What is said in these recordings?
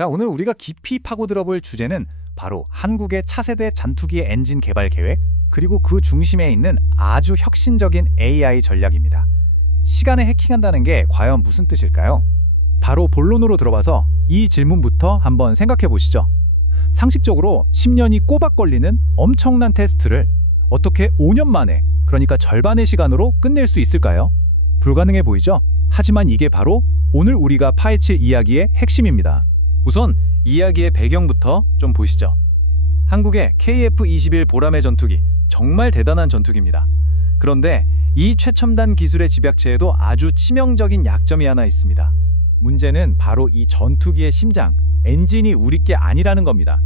자, 오늘 우리가 깊이 파고들어 볼 주제는 바로 한국의 차세대 전투기 엔진 개발 계획, 그리고 그 중심에 있는 아주 혁신적인 AI 전략입니다. 시간에 해킹한다는 게 과연 무슨 뜻일까요? 바로 본론으로 들어봐서 이 질문부터 한번 생각해 보시죠. 상식적으로 10년이 꼬박 걸리는 엄청난 테스트를 어떻게 5년 만에, 그러니까 절반의 시간으로 끝낼 수 있을까요? 불가능해 보이죠? 하지만 이게 바로 오늘 우리가 파헤칠 이야기의 핵심입니다. 우선 이야기의 배경부터 좀 보시죠. 한국의 KF-21 보라매 전투기, 정말 대단한 전투기입니다. 그런데 이 최첨단 기술의 집약체에도 아주 치명적인 약점이 하나 있습니다. 문제는 바로 이 전투기의 심장, 엔진이 우리 게 아니라는 겁니다.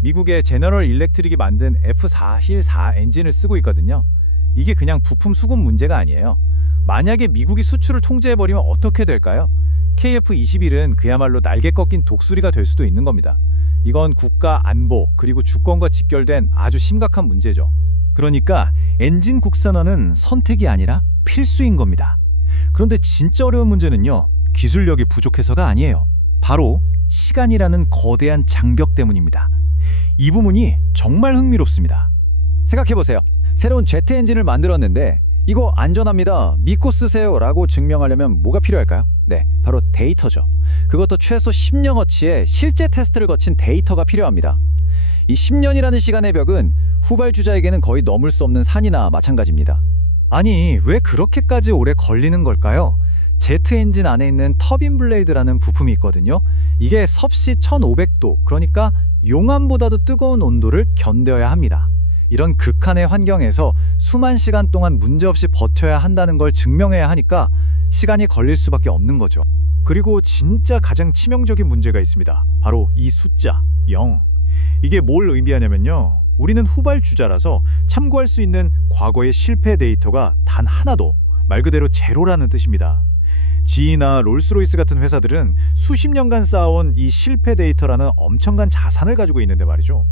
미국의 제너럴 일렉트릭이 만든 F4 힐4 엔진을 쓰고 있거든요. 이게 그냥 부품 수급 문제가 아니에요. 만약에 미국이 수출을 통제해버리면 어떻게 될까요? KF-21은 그야말로 날개 꺾인 독수리가 될 수도 있는 겁니다. 이건 국가 안보 그리고 주권과 직결된 아주 심각한 문제죠. 그러니까 엔진 국산화는 선택이 아니라 필수인 겁니다. 그런데 진짜 어려운 문제는요, 기술력이 부족해서가 아니에요. 바로 시간이라는 거대한 장벽 때문입니다. 이 부분이 정말 흥미롭습니다. 생각해보세요. 새로운 제트 엔진을 만들었는데 이거 안전합니다, 믿고 쓰세요 라고 증명하려면 뭐가 필요할까요? 네, 바로 데이터죠. 그것도 최소 10년어치의 실제 테스트를 거친 데이터가 필요합니다. 이 10년이라는 시간의 벽은 후발주자에게는 거의 넘을 수 없는 산이나 마찬가지입니다. 아니, 왜 그렇게까지 오래 걸리는 걸까요? 제트 엔진 안에 있는 터빈 블레이드라는 부품이 있거든요. 이게 섭씨 1500도, 그러니까 용암보다도 뜨거운 온도를 견뎌야 합니다. 이런 극한의 환경에서 수만 시간 동안 문제없이 버텨야 한다는 걸 증명해야 하니까 시간이 걸릴 수밖에 없는 거죠. 그리고 진짜 가장 치명적인 문제가 있습니다. 바로 이 숫자 0. 이게 뭘 의미하냐면요, 우리는 후발주자라서 참고할 수 있는 과거의 실패 데이터가 단 하나도, 말 그대로 제로라는 뜻입니다. GE나 롤스로이스 같은 회사들은 수십 년간 쌓아온 이 실패 데이터라는 엄청난 자산을 가지고 있는데 말이죠.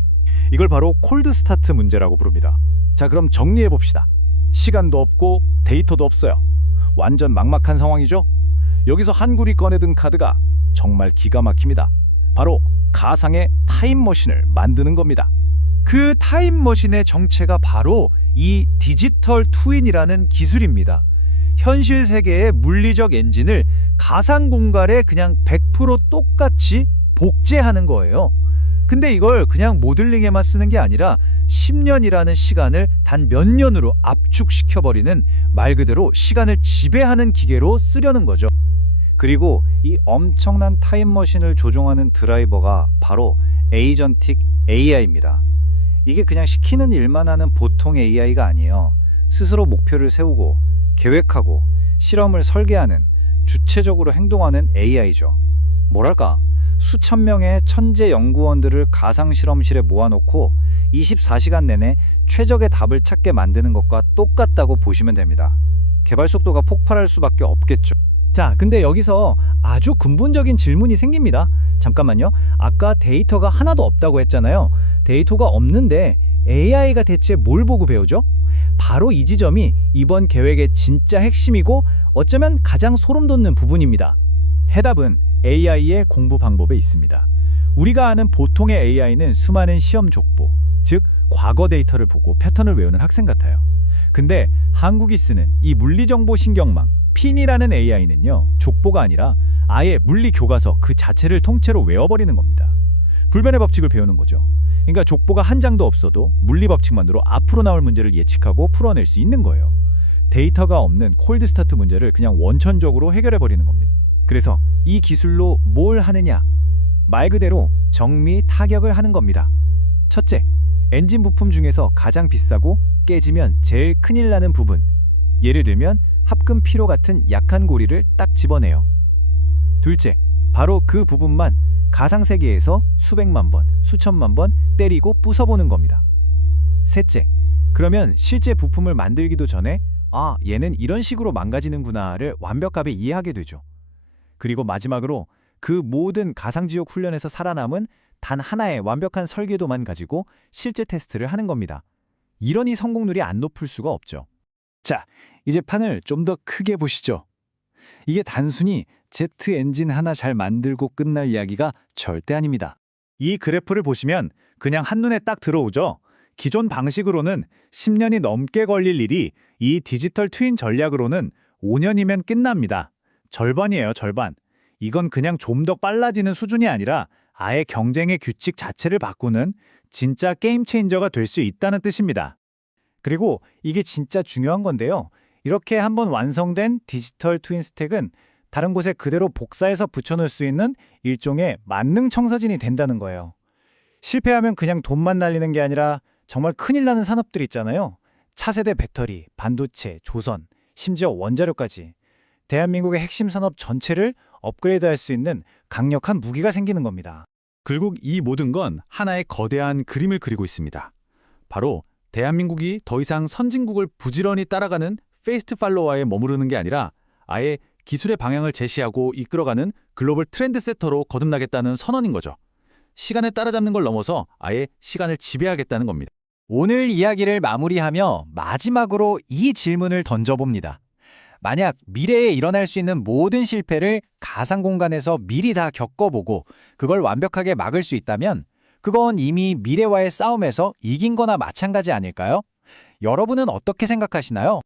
이걸 바로 콜드 스타트 문제라고 부릅니다. 자, 그럼 정리해봅시다. 시간도 없고 데이터도 없어요. 완전 막막한 상황이죠? 여기서 한굴이 꺼내든 카드가 정말 기가 막힙니다. 바로 가상의 타임머신을 만드는 겁니다. 그 타임머신의 정체가 바로 이 디지털 트윈이라는 기술입니다. 현실 세계의 물리적 엔진을 가상 공간에 그냥 100% 똑같이 복제하는 거예요. 근데 이걸 그냥 모델링에만 쓰는 게 아니라 10년이라는 시간을 단 몇 년으로 압축시켜버리는, 말 그대로 시간을 지배하는 기계로 쓰려는 거죠. 그리고 이 엄청난 타임머신을 조종하는 드라이버가 바로 에이전틱 AI입니다. 이게 그냥 시키는 일만 하는 보통 AI가 아니에요. 스스로 목표를 세우고 계획하고 실험을 설계하는, 주체적으로 행동하는 AI죠. 뭐랄까, 수천 명의 천재 연구원들을 가상 실험실에 모아놓고 24시간 내내 최적의 답을 찾게 만드는 것과 똑같다고 보시면 됩니다. 개발 속도가 폭발할 수밖에 없겠죠. 자, 근데 여기서 아주 근본적인 질문이 생깁니다. 잠깐만요. 아까 데이터가 하나도 없다고 했잖아요. 데이터가 없는데 AI가 대체 뭘 보고 배우죠? 바로 이 지점이 이번 계획의 진짜 핵심이고 어쩌면 가장 소름 돋는 부분입니다. 해답은 AI의 공부 방법에 있습니다. 우리가 아는 보통의 AI는 수많은 시험 족보, 즉 과거 데이터를 보고 패턴을 외우는 학생 같아요. 근데 한국이 쓰는 이 물리정보신경망, 핀이라는 AI는요, 족보가 아니라 아예 물리 교과서 그 자체를 통째로 외워버리는 겁니다. 불변의 법칙을 배우는 거죠. 그러니까 족보가 한 장도 없어도 물리 법칙만으로 앞으로 나올 문제를 예측하고 풀어낼 수 있는 거예요. 데이터가 없는 콜드 스타트 문제를 그냥 원천적으로 해결해버리는 겁니다. 그래서 이 기술로 뭘 하느냐? 말 그대로 정미 타격을 하는 겁니다. 첫째, 엔진 부품 중에서 가장 비싸고 깨지면 제일 큰일 나는 부분. 예를 들면 합금 피로 같은 약한 고리를 딱 집어내요. 둘째, 바로 그 부분만 가상세계에서 수백만 번, 수천만 번 때리고 부숴보는 겁니다. 셋째, 그러면 실제 부품을 만들기도 전에 아, 얘는 이런 식으로 망가지는구나를 완벽하게 이해하게 되죠. 그리고 마지막으로 그 모든 가상지옥 훈련에서 살아남은 단 하나의 완벽한 설계도만 가지고 실제 테스트를 하는 겁니다. 이러니 성공률이 안 높을 수가 없죠. 자, 이제 판을 좀 더 크게 보시죠. 이게 단순히 제트 엔진 하나 잘 만들고 끝날 이야기가 절대 아닙니다. 이 그래프를 보시면 그냥 한눈에 딱 들어오죠. 기존 방식으로는 10년이 넘게 걸릴 일이 이 디지털 트윈 전략으로는 5년이면 끝납니다. 절반이에요, 절반. 이건 그냥 좀 더 빨라지는 수준이 아니라 아예 경쟁의 규칙 자체를 바꾸는 진짜 게임 체인저가 될 수 있다는 뜻입니다. 그리고 이게 진짜 중요한 건데요. 이렇게 한번 완성된 디지털 트윈 스택은 다른 곳에 그대로 복사해서 붙여놓을 수 있는 일종의 만능 청사진이 된다는 거예요. 실패하면 그냥 돈만 날리는 게 아니라 정말 큰일 나는 산업들 있잖아요. 차세대 배터리, 반도체, 조선, 심지어 원자료까지. 대한민국의 핵심 산업 전체를 업그레이드할 수 있는 강력한 무기가 생기는 겁니다. 결국 이 모든 건 하나의 거대한 그림을 그리고 있습니다. 바로 대한민국이 더 이상 선진국을 부지런히 따라가는 페이스트 팔로워에 머무르는 게 아니라 아예 기술의 방향을 제시하고 이끌어가는 글로벌 트렌드 세터로 거듭나겠다는 선언인 거죠. 시간을 따라잡는 걸 넘어서 아예 시간을 지배하겠다는 겁니다. 오늘 이야기를 마무리하며 마지막으로 이 질문을 던져봅니다. 만약 미래에 일어날 수 있는 모든 실패를 가상 공간에서 미리 다 겪어보고 그걸 완벽하게 막을 수 있다면 그건 이미 미래와의 싸움에서 이긴 거나 마찬가지 아닐까요? 여러분은 어떻게 생각하시나요?